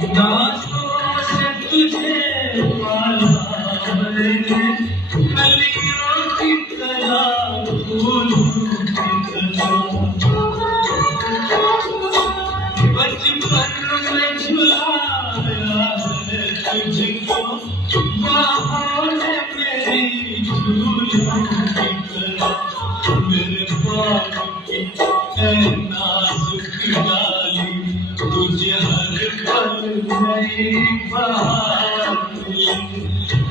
दासों से तुझे पाला मैंने, कलियों की तरह फूलों की तरह। बचपन में झुलाया है तुझको बाहों ने मेरी झूलों की तरह। मेरे बाप की है नाजुक डाली, तुझे हर पल नई बहार मिली।